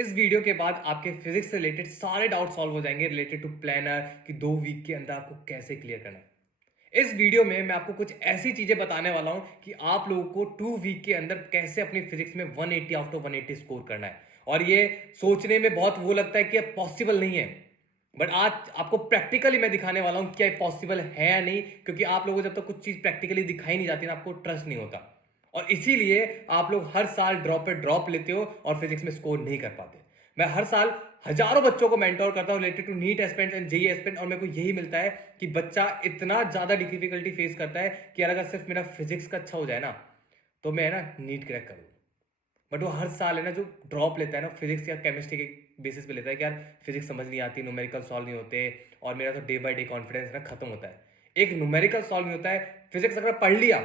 इस वीडियो के बाद आपके फिजिक्स से रिलेटेड सारे डाउट सॉल्व हो जाएंगे रिलेटेड टू प्लानर कि 2 वीक के अंदर आपको कैसे क्लियर करना है। इस वीडियो में मैं आपको कुछ ऐसी चीजें बताने वाला हूं कि आप लोगों को 2 वीक के अंदर कैसे अपनी फिजिक्स में 180 आउट ऑफ 180 स्कोर करना है। और ये सोचने में बहुत वो लगता है कि पॉसिबल नहीं है, बट आज आपको प्रैक्टिकली मैं दिखाने वाला हूं क्या पॉसिबल है या नहीं, क्योंकि आप लोगों को जब तक कुछ चीज प्रैक्टिकली दिखाई नहीं जाती ना आपको ट्रस्ट नहीं होता। और इसीलिए आप लोग हर साल ड्रॉप पे ड्रॉप लेते हो और फिजिक्स में स्कोर नहीं कर पाते। मैं हर साल हजारों बच्चों को मेंटोर करता हूं related to NEET aspirants and JEE aspirant, और मेरे को यही मिलता है कि बच्चा इतना ज्यादा डिफिकल्टी फेस करता है कि यार अगर सिर्फ मेरा फिजिक्स का अच्छा हो जाए ना तो मैं ना नीट क्रैक करूँ। बट वो हर साल है ना जो ड्रॉप लेता है ना फिजिक्स या केमिस्ट्री के बेसिस पे लेता है कि यार फिजिक्स समझ नहीं आती, न्यूमेरिकल सॉल्व नहीं होते, और मेरा तो डे बाय डे कॉन्फिडेंस ना खत्म होता है। एक न्यूमेरिकल सॉल्व नहीं होता है। फिजिक्स अगर पढ़ लिया,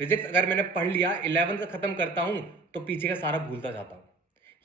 फिजिक्स अगर मैंने पढ़ लिया 11th का खत्म करता हूं तो पीछे का सारा भूलता जाता हूं।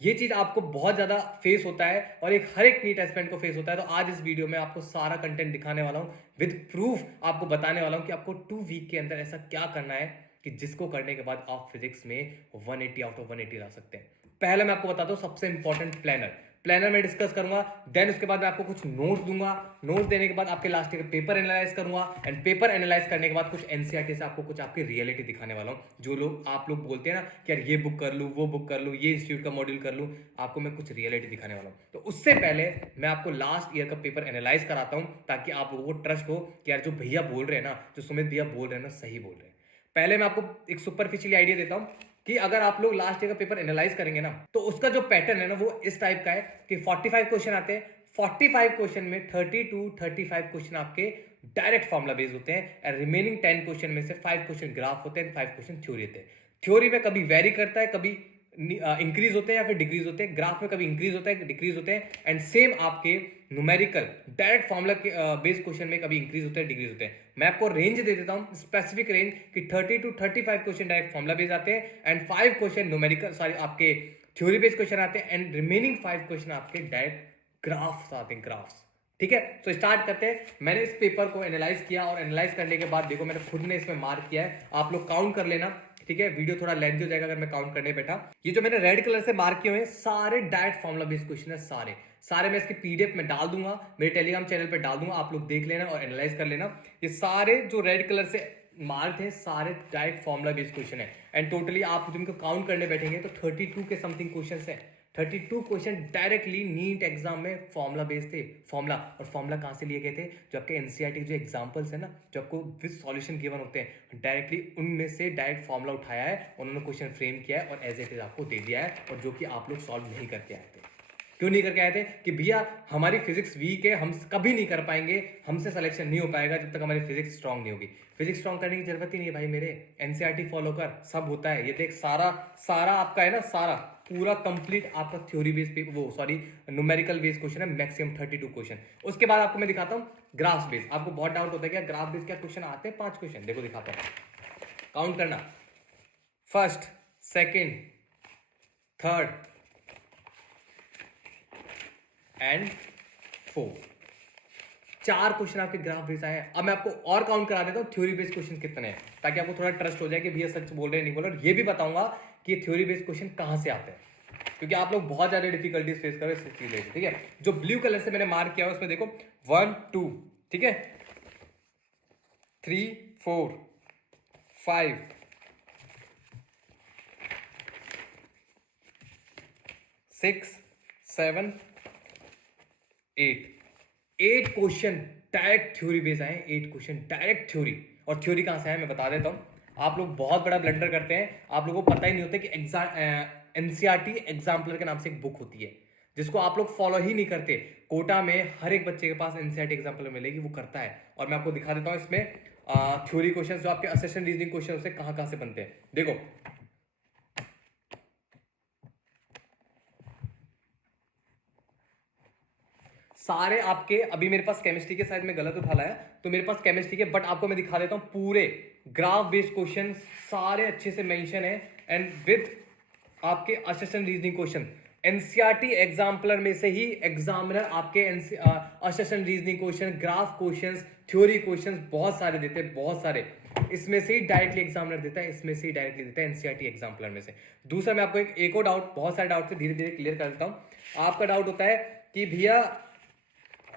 ये चीज आपको बहुत ज्यादा फेस होता है और एक हर एक नीट एस्पिरेंट को फेस होता है। तो आज इस वीडियो में आपको सारा कंटेंट दिखाने वाला हूं, विद प्रूफ आपको बताने वाला हूं कि आपको 2 वीक के अंदर ऐसा क्या करना है कि जिसको करने के बाद आप फिजिक्स में 180 आउट ऑफ 180 ला सकते हैं। पहले मैं आपको बताता हूं सबसे इंपॉर्टेंट प्लानर। प्लानर में डिस्कस करूंगा, देन उसके बाद मैं आपको कुछ नोट्स दूंगा। नोट्स देने के बाद आपके लास्ट ईयर पेपर एनालाइज करूंगा, एंड पेपर एनालाइज करने के बाद कुछ एनसीईआरटी से आपको कुछ आपकी रियलिटी दिखाने वाला हूं। जो लोग आप लोग बोलते हैं ना कि यार ये बुक कर लूं, वो बुक कर लूं, ये इंस्टीट्यूट का मॉड्यूल कर लूं, आपको मैं कुछ रियलिटी दिखाने वाला हूं। तो उससे पहले मैं आपको लास्ट ईयर का पेपर एनालाइज कराता हूं ताकि आप लोगों को ट्रस्ट हो कि यार जो भैया बोल रहे हैं ना, जो सुमित भैया बोल रहे हैं ना, सही बोल रहे हैं। पहले मैं आपको एक सुपरफिशियल आइडिया देता हूं कि अगर आप लोग लास्ट ईयर का पेपर एनालाइज करेंगे ना तो उसका जो पैटर्न है ना वो इस टाइप का है कि 45 क्वेश्चन आते हैं। 45 क्वेश्चन में 30 टू 35 क्वेश्चन आपके डायरेक्ट फॉर्मुला बेस्ड होते हैं, और रिमेनिंग 10 क्वेश्चन में से 5 क्वेश्चन ग्राफ होते हैं, 5 क्वेश्चन थ्योरी होते हैं। थ्योरी में कभी वेरी करता है, कभी इंक्रीज होते हैं या फिर डिक्रीज होते हैं। ग्राफ में कभी इंक्रीज होता है, डिक्रीज होते हैं। एंड सेम आपके न्यूमेरिकल डायरेक्ट फॉर्मुला के बेस्ड क्वेश्चन में कभी इंक्रीज होते हैं, डिक्रीज होते हैं। मैं आपको रेंज दे देता हूं, स्पेसिफिक रेंज कि 30 to 35 question direct formula based आते हैं, एंड 5 क्वेश्चन न्यूमेरिकल सॉरी आपके थ्योरी बेस्ड क्वेश्चन आते हैं, एंड रिमेनिंग 5 क्वेश्चन आपके डायरेक्ट ग्राफ्स आते हैं, ग्राफ्स। ठीक है, तो स्टार्ट करते हैं। मैंने इस पेपर को एनालाइज किया और एनालाइज करने के बाद देखो मैंने खुद ने इसमें मार्क किया है, आप लोग काउंट कर लेना। ठीक है, वीडियो थोड़ा लेंथी हो जाएगा अगर मैं काउंट करने बैठा। ये जो मैंने रेड कलर से मार्क किए हुए हैं सारे डायरेक्ट फॉर्मुला बेस्ड क्वेश्चन है, सारे सारे मैं इसके पीडीएफ में डाल दूंगा, मेरे टेलीग्राम चैनल पे डाल दूंगा, आप लोग देख लेना और एनालाइज कर लेना। ये सारे जो रेड कलर से मार्क है सारे डायरेक्ट फॉर्मुला बेस्ड क्वेश्चन है, एंड टोटली आप जिनको काउंट करने बैठेंगे तो 32 के समथिंग क्वेश्चन है। 32 क्वेश्चन डायरेक्टली नीट एग्जाम में फॉर्मुला बेस्ड थे। फॉर्मुला, और फॉर्मुला कहां से लिए गए थे? जो आपके एनसीईआरटी के जो एग्जांपल्स है ना, जो आपको विद सॉल्यूशन गिवन होते हैं, डायरेक्टली उनमें से डायरेक्ट फॉर्मुला उठाया है, उन्होंने क्वेश्चन फ्रेम किया है और एज इट इज आपको दे दिया है, और जो कि आप लोग सॉल्व नहीं करके आए थे। क्यों नहीं करके आए थे? कि भैया हमारी फिजिक्स वीक है, हम कभी नहीं कर पाएंगे, हमसे सिलेक्शन नहीं हो पाएगा जब तक हमारी फिजिक्स स्ट्रांग नहीं होगी। फिजिक्स स्ट्रांग करने की जरूरत ही नहीं है भाई मेरे, एनसीईआरटी फॉलो कर, सब होता है। ये देख सारा सारा आपका है ना, सारा पूरा कंप्लीट आपका थ्योरी बेस्ड वो सॉरी न्यूमेरिकल बेस्ड क्वेश्चन है, मैक्सिमम 32 क्वेश्चन। उसके बाद आपको मैं दिखाता हूँ ग्राफ बेस्ड। आपको बहुत डाउट होता है क्या ग्राफ बेस्ड क्या क्वेश्चन आते हैं? 5 क्वेश्चन देखो दिखाता हूँ, काउंट करना। First, second, third and 4, 4 question आपके ग्राफ बेस्ड आए हैं। अब मैं आपको और काउंट करा देता हूं थ्योरी बेस्ड क्वेश्चन कितने हैं, ताकि आपको थोड़ा ट्रस्ट हो जाए कि भैया सच बोल रहे हैं नहीं बोल रहे। और ये भी बताऊंगा कि ये थ्योरी बेस्ड क्वेश्चन कहां से आते हैं, क्योंकि आप लोग बहुत ज्यादा डिफिकल्टीज फेस कर रहे हैं इस चीज से। ठीक है, जो ब्लू कलर से मैंने मार्क किया है उसमें देखो 1 2, ठीक है, 3 4 5 6 7 8 8 क्वेश्चन डायरेक्ट थ्योरी बेस आए। 8 क्वेश्चन डायरेक्ट थ्योरी। और थ्योरी कहां से आए मैं बता देता हूं। आप लोग बहुत बड़ा ब्लंडर करते हैं, आप लोगों को पता ही नहीं होता कि एनसीईआरटी एग्जाम्पलर के नाम से एक बुक होती है जिसको आप लोग फॉलो ही नहीं करते। कोटा में हर एक बच्चे के पास एनसीईआरटी एग्जाम्पलर मिलेगी, वो करता है। और मैं आपको दिखा देता हूं इसमें थ्योरी क्वेश्चन जो आपके असेशन रीजनिंग क्वेश्चन से कहां कहां से बनते हैं। देखो सारे आपके, अभी मेरे पास केमिस्ट्री के साइड में गलत उठा लाया तो मेरे पास केमिस्ट्री के, बट आपको मैं दिखा देता हूं पूरे ग्राफ बेस्ड क्वेश्चन सारे अच्छे से मेंशन है, एंड विद आपके assertion reasoning question. NCERT exemplar में से ही एग्जामिनर आपके assertion reasoning question, graph questions theory questions बहुत सारे देते हैं, बहुत सारे। इसमें से ही डायरेक्टली एग्जामिनर देता है, इसमें से ही डायरेक्टली देता है एनसीईआरटी एग्जाम्पलर में से। दूसरा मैं आपको एक और डाउट, बहुत सारे डाउट से धीरे धीरे क्लियर कर देता हूँ। आपका डाउट होता है कि भैया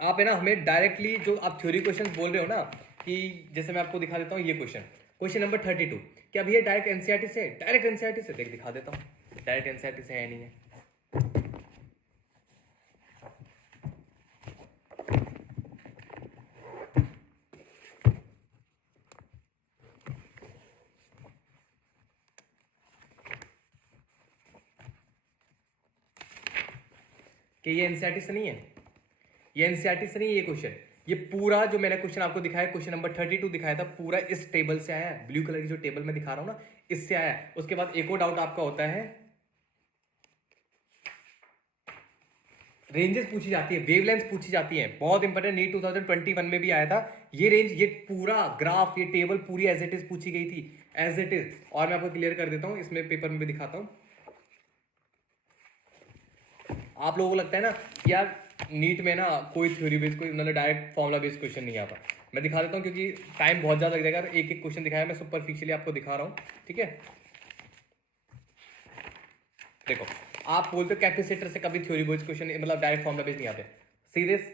आप है ना हमें डायरेक्टली जो आप थ्योरी क्वेश्चन बोल रहे हो ना, कि जैसे मैं आपको दिखा देता हूँ ये क्वेश्चन नंबर 32, क्या भैया डायरेक्ट एनसीईआरटी से? डायरेक्ट एनसीईआरटी से देख दिखा देता हूँ, डायरेक्ट एनसीईआरटी से है नहीं है। कि ये एनसीईआरटी से नहीं है, ये एनसीईआरटी से नहीं है ये क्वेश्चन। ये पूरा जो मैंने क्वेश्चन आपको दिखाया, क्वेश्चन नंबर 32 दिखाया था, पूरा इस टेबल से आया है। ब्लू कलर की जो टेबल में दिखा रहा हूं ना, इससे आया है। उसके बाद एक और डाउट आपका होता है, रेंजेस पूछी जाती है, वेवलेंथ पूछी जाती है, बहुत इंपॉर्टेंट। नीट 2021 में भी आया था ये रेंज, ये पूरा ग्राफ, ये टेबल पूरी एज इट इज पूछी गई थी, एज इट इज। और मैं आपको क्लियर कर देता हूं, इसमें पेपर में भी दिखाता हूं। आप लोगों को लगता है ना कि यार नीट में ना कोई थ्योरी बेस्ड, कोई मतलब डायरेक्ट फॉर्मुला बेस्ड क्वेश्चन नहीं आता। मैं दिखा देता हूँ क्योंकि टाइम बहुत ज़्यादा लग जाएगा। एक एक क्वेश्चन दिखाया, मैं सुपरफिशियली आपको दिखा रहा हूँ, ठीक है। देखो, आप बोलते हो कैपेसिटर से कभी थ्योरी बेस्ड क्वेश्चन मतलब डायरेक्ट फॉर्मुला बेस्ड नहीं आते, सीरियस,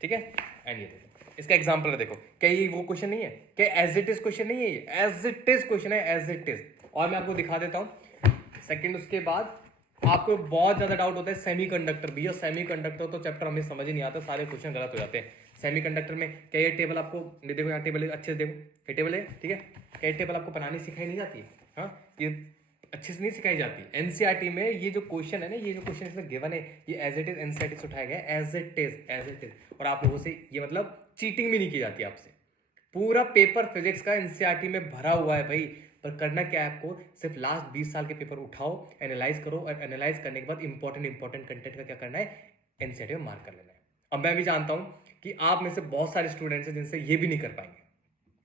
ठीक है। एंड ये देखो इसका एग्जाम्पल देखो, क्या ये वो क्वेश्चन नहीं है? क्या एज इट इज क्वेश्चन नहीं है? ये एज इट इज क्वेश्चन है, एज इट इज। और मैं आपको दिखा देता हूँ सेकंड। उसके बाद आपको बहुत ज्यादा डाउट होता है सेमीकंडक्टर। भैया सेमीकंडक्टर तो चैप्टर हमें समझ ही नहीं आता, सारे क्वेश्चन गलत हो जाते हैं सेमीकंडक्टर में। क्या ये टेबल आपको देखो, यहाँ टेबल अच्छे से देखो, ये टेबल है, ठीक है। क्या ये टेबल आपको बनानी सिखाई नहीं जाती है? हाँ, ये अच्छे से नहीं सिखाई जाती। एनसीईआरटी में ये जो क्वेश्चन है ना, ये जो क्वेश्चन इसमें गिवन है, ये एज इट इज एनसीईआरटी से उठाया गया है, as it is, as it is. और आप लोगों से ये मतलब चीटिंग भी नहीं की जाती आपसे। पूरा पेपर फिजिक्स का एनसीईआरटी में भरा हुआ है भाई। पर करना क्या है आपको, सिर्फ लास्ट 20 साल के पेपर उठाओ, एनालाइज करो, और एनालाइज करने के बाद इंपॉर्टेंट कंटेंट का क्या करना है, एनसीईआरटी में मार्क कर लेना है। अब मैं भी जानता हूं कि आप में से बहुत सारे स्टूडेंट्स हैं जिनसे ये भी नहीं कर पाएंगे।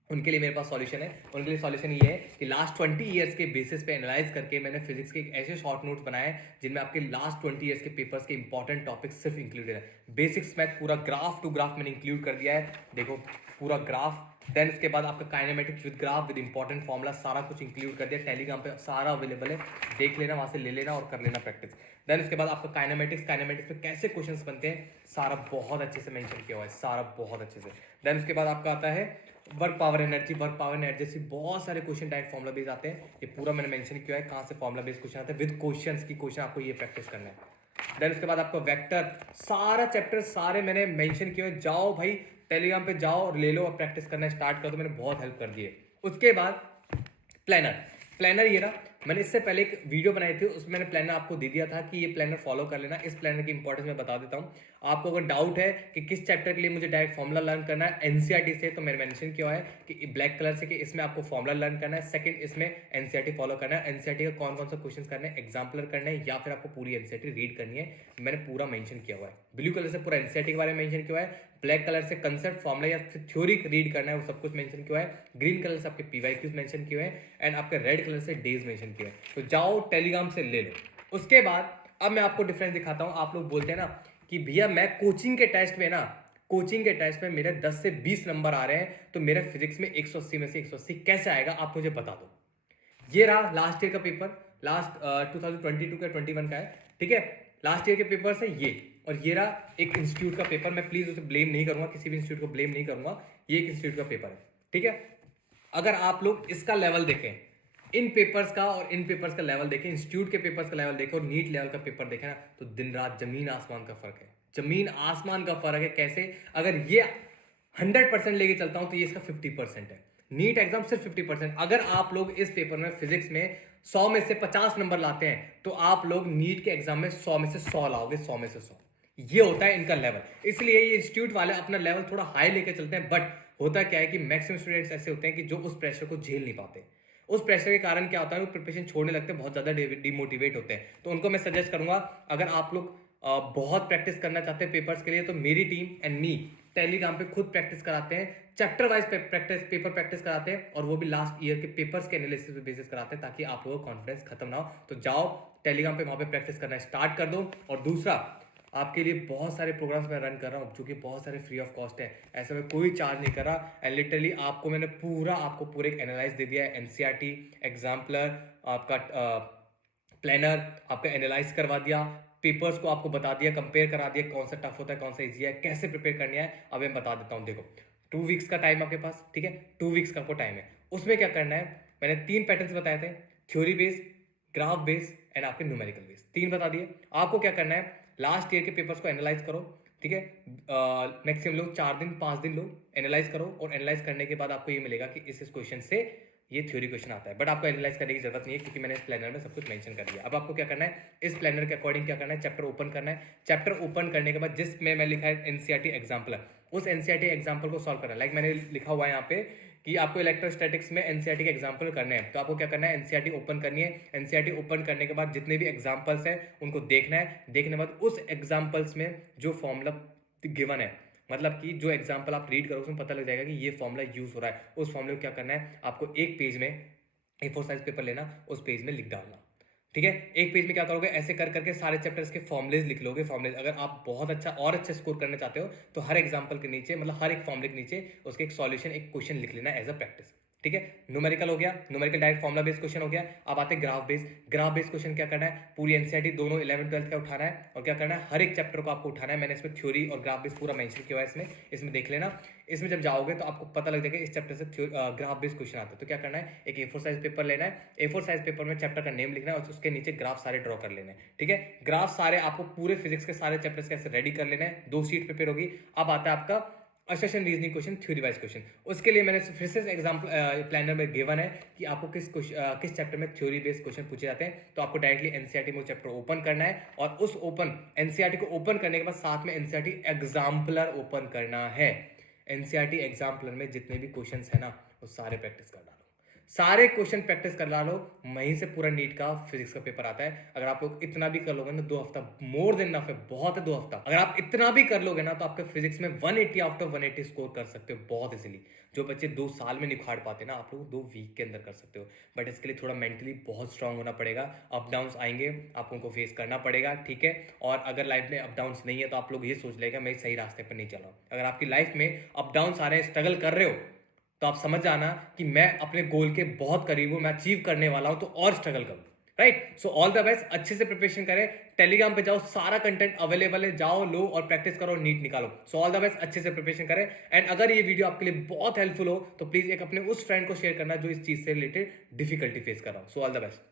उनके लिए मेरे पास सॉल्यूशन है। उनके लिए सॉल्यूशन ये है कि लास्ट 20 ईयर्स के बेसिस पे एनालाइज करके मैंने फिजिक्स के ऐसे शॉर्ट नोट्स बनाए हैं जिनमें आपके लास्ट 20 ईयर्स के पेपर्स के इंपॉर्टेंट टॉपिक्स सिर्फ इंक्लूडेड है। बेसिक्स मैथ पूरा ग्राफ टू ग्राफ मैंने इंक्लूड कर दिया है, देखो पूरा ग्राफ। देन उसके बाद आपका kinematics with graph with important formula सारा कुछ इंक्लूड कर दिया। टेलीग्राम पे सारा अवेलेबल है, देख लेना, वहां से ले लेना और कर लेना प्रैक्टिस। देन उसके बाद आपका काइनेमेटिक्स में कैसे क्वेश्चंस बनते हैं सारा बहुत अच्छे से मेंशन किया हुआ है, सारा बहुत अच्छे से। देन उसके बाद आपका आता है work power energy, work power energy से बहुत सारे क्वेश्चन डायरेक्ट फॉर्मुला बेस्ड आते हैं। ये पूरा मैंने मेंशन किया है कहाँ से फॉर्मुला बेस्ड क्वेश्चन आते हैं विद क्वेश्चंस की क्वेश्चन आपको ये प्रैक्टिस करना है। देन उसके बाद आपका वेक्टर, सारा चैप्टर सारे मैंने मेंशन किए हुए। जाओ भाई टेलीग्राम पे जाओ और ले लो और प्रैक्टिस करना स्टार्ट कर दो, मैंने बहुत हेल्प कर दी है। उसके बाद प्लानर ये रहा, मैंने इससे पहले एक वीडियो बनाई थी, उसमें मैंने प्लानर आपको दे दिया था कि ये प्लानर फॉलो कर लेना। इस प्लानर की इंपॉर्टेंस मैं बता देता हूँ। आपको अगर डाउट है कि किस चैप्टर के लिए मुझे डायरेक्ट फॉर्मुला लर्न करना है एनसीईआरटी से, तो मैंने मेंशन किया है कि ब्लैक कलर से कि इसमें आपको फॉर्मुला लर्न करना है, सेकंड इसमें एनसीईआरटी फॉलो करना है, एनसीईआरटी का कौन कौन सा क्वेश्चन करना है, एग्जाम्पलर करना है, या फिर आपको पूरी एनसीईआरटी रीड करनी है, मैंने पूरा मेंशन किया हुआ है। ब्लू कलर से पूरा एनसीईआरटी के बारे में मेंशन किया हुआ है, ब्लैक कलर से कंसेप्ट फॉर्मुला या थ्योरी रीड करना है वो सब कुछ मेंशन किया है, ग्रीन कलर से आपके पीवाईक्यूज मेंशन किए हैं, एंड आपके रेड कलर से डेज मेंशन किए हैं। तो जाओ टेलीग्राम से ले लो। उसके बाद अब मैं आपको डिफरेंस दिखाता हूं। आप लोग बोलते हैं ना कि भैया मैं कोचिंग के टेस्ट में मेरे 10 से 20 नंबर आ रहे हैं, तो मेरे फिजिक्स में 180 में से 180 कैसे आएगा, आप मुझे बता दो। ये रहा लास्ट ईयर का पेपर, लास्ट 2022 का 21 का है, ठीक है। लास्ट ईयर के पेपर से ये, और ये रहा एक इंस्टीट्यूट का पेपर। मैं प्लीज उसे ब्लेम नहीं करूंगा, किसी भी इंस्टीट्यूट को ब्लेम नहीं करूंगा, ये एक इंस्टीट्यूट का पेपर है, ठीक है। अगर आप लोग इसका लेवल देखें, इन पेपर्स का और इन पेपर्स का लेवल देखें, इंस्टीट्यूट के पेपर्स का लेवल देखें और नीट लेवल का पेपर देखें ना, तो दिन रात जमीन आसमान का फर्क है, जमीन आसमान का फर्क है। कैसे? अगर ये 100% लेके चलता हूं तो ये इसका 50% है। नीट एग्जाम सिर्फ 50%। अगर आप लोग इस पेपर में फिजिक्स में 100 में से 50 नंबर लाते हैं, तो आप लोग नीट के एग्जाम में 100 में से 100 लाओगे, 100 में से 100। ये होता है इनका लेवल। इसलिए ये इंस्टीट्यूट वाले अपना लेवल थोड़ा हाई लेके चलते हैं। बट होता क्या है कि मैक्सिमम स्टूडेंट्स ऐसे होते हैं कि जो उस प्रेशर को झेल नहीं पाते। उस प्रेशर के कारण क्या होता है, वो प्रिपरेशन छोड़ने लगते हैं, बहुत ज्यादा डिमोटिवेट होते हैं। तो उनको मैं सजेस्ट करूंगा, अगर आप लोग बहुत प्रैक्टिस करना चाहते हैं पेपर्स के लिए, तो मेरी टीम एंड मी टेलीग्राम पे खुद प्रैक्टिस कराते हैं, चैप्टर वाइज पेपर प्रैक्टिस कराते हैं, और वो भी लास्ट ईयर के पेपर्स के एनालिसिस पे बेसिस कराते हैं, ताकि आप लोगों का कॉन्फिडेंस खत्म ना हो। तो जाओ टेलीग्राम पे, वहां पे प्रैक्टिस करना स्टार्ट कर दो। और दूसरा, आपके लिए बहुत सारे प्रोग्राम्स मैं रन कर रहा हूँ जो कि बहुत सारे फ्री ऑफ कॉस्ट है, ऐसे में कोई चार्ज नहीं कर रहा। एंड लिटरली मैंने आपको पूरे एक एनालाइज दे दिया है, एनसीईआरटी, एग्जाम्पलर, आपका प्लानर आपका एनालाइज करवा दिया, पेपर्स को आपको बता दिया, कंपेयर करा दिया कौन सा टफ होता है कौन सा ईजी है, कैसे प्रिपेयर करनी है। अब मैं बता देता हूँ, देखो 2 वीक्स का टाइम आपके पास, ठीक है, 2 वीक्स का आपको टाइम है। उसमें क्या करना है, मैंने 3 पैटर्न्स बताए थे, theory base, graph base and आपके न्यूमेरिकल बेस, 3 बता दिए। आपको क्या करना है, लास्ट ईयर के पेपर्स को एनालाइज करो, ठीक है, मैक्सिमम लो 4 दिन 5 दिन लो, एनालाइज करो, और एनालाइज करने के बाद आपको ये मिलेगा कि इस क्वेश्चन से ये थ्योरी क्वेश्चन आता है, बट आपको एनालाइज करने की जरूरत नहीं है क्योंकि मैंने इस प्लानर में सब कुछ मेंशन कर दिया। अब आपको क्या करना है, इस प्लानर के अकॉर्डिंग क्या करना है, चैप्टर ओपन करना है। चैप्टर ओपन करने के बाद जिसमें मैं लिखा है एनसीईआरटी एग्जाम्पल, उस एनसीईआरटी एग्जाम्पल को सॉल्व करना है। लाइक मैंने लिखा हुआ है यहाँ पे कि आपको इलेक्ट्रोस्टैटिक्स में एनसीईआरटी के एग्जाम्पल करने हैं, तो आपको क्या करना है, एनसीईआरटी ओपन करनी है। एनसीईआरटी ओपन करने के बाद जितने भी एग्जाम्पल्स हैं उनको देखना है, देखने के बाद उस एग्जाम्पल्स में जो फॉर्मूला गिवन है, मतलब कि जो एग्जाम्पल आप रीड करो उसमें पता लग जाएगा कि ये फॉर्मूला यूज हो रहा है, उस फॉर्मूले को क्या करना है, आपको एक पेज में A4 साइज पेपर लेना, उस पेज में लिख डालना, ठीक है। एक पेज में क्या करोगे, ऐसे कर करके सारे चैप्टर्स के फॉर्मुलेज लिख लोगे। फॉर्मुलेज अगर आप बहुत अच्छा और अच्छा स्कोर करना चाहते हो तो हर एग्जांपल के नीचे, मतलब हर एक फॉर्मुले के नीचे उसके एक सॉल्यूशन, एक क्वेश्चन लिख लेना एज अ प्रैक्टिस, ठीक है। न्यूमेरिकल हो गया, numerical direct formula based question हो गया। अब आते हैं graph based. Graph based question क्या करना है, पूरी एनसीईआरटी दोनों 11th-12th का उठाना है और क्या करना है, हर एक चैप्टर को आपको उठाना है। मैंने इसमें थ्योरी और ग्राफ बेस्ड पूरा मेंशन किया है, इसमें देख लेना। इसमें जब जाओगे तो आपको पता लग जाएगा इस चैप्टर से ग्राफ बेस्ड क्वेश्चन आता है। तो क्या करना है, एक A4 साइज पेपर लेना है, A4 साइज पेपर में चैप्टर का नेम लिखना है और उसके नीचे ग्राफ सारे ड्रॉ कर लेने हैं, ठीक है। ग्राफ सारे आपको पूरे फिजिक्स के सारे चैप्टर्स कैसे रेडी कर लेना है, 2 शीट प्रिपेयर होगी। अब आता है आपका assertion reasoning question, theory wise question. उसके लिए मैंने फिर से एग्जाम्पल प्लानर में गिवन है कि आपको किस चैप्टर में थ्योरी बेस्ड क्वेश्चन पूछे जाते हैं। तो आपको डायरेक्टली एनसीईआरटी में चैप्टर ओपन करना है और उस एनसीईआरटी को ओपन करने के बाद साथ में एनसीईआरटी एग्जाम्पलर ओपन करना है। एनसीईआरटी एग्जाम्पलर में जितने भी क्वेश्चन है ना वो सारे प्रैक्टिस कर डालो, सारे क्वेश्चन प्रैक्टिस कर लो। वहीं से पूरा नीट का फिजिक्स का पेपर आता है। अगर आप लोग इतना भी कर लोगे ना, 2 हफ्ता मोर देन नफ है, बहुत है 2 हफ्ता। अगर आप इतना भी कर लोगे ना तो आपके फिजिक्स में 180 आउट ऑफ 180 स्कोर कर सकते हो बहुत इजीली। जो बच्चे 2 साल में निखार पाते ना, आप लोग 2 वीक के अंदर कर सकते हो। बट इसके लिए थोड़ा मेंटली बहुत स्ट्रांग होना पड़ेगा। अप डाउन्स आएंगे, आपको उनको फेस करना पड़ेगा, ठीक है। और अगर लाइफ में अप डाउन्स नहीं है तो आप लोग ये सोच लेगा मैं सही रास्ते पर नहीं चल रहा हूँ। अगर आपकी लाइफ में अप डाउन्स आ रहे हैं, स्ट्रगल कर रहे हो, तो आप समझ जाना कि मैं अपने गोल के बहुत करीब हूं, मैं अचीव करने वाला हूं, तो और स्ट्रगल करूं, right. So all the best, अच्छे से प्रिपरेशन करें। टेलीग्राम पे जाओ, सारा कंटेंट अवेलेबल है, जाओ लो और प्रैक्टिस करो, नीट निकालो। सो ऑल द बेस्ट, अच्छे से प्रिपरेशन करें। एंड अगर ये वीडियो आपके लिए बहुत हेल्पफुल हो तो प्लीज एक अपने उस फ्रेंड को शेयर करना जो इस चीज से रिलेटेड डिफिकल्टी फेस कर रहा हो। So all the best.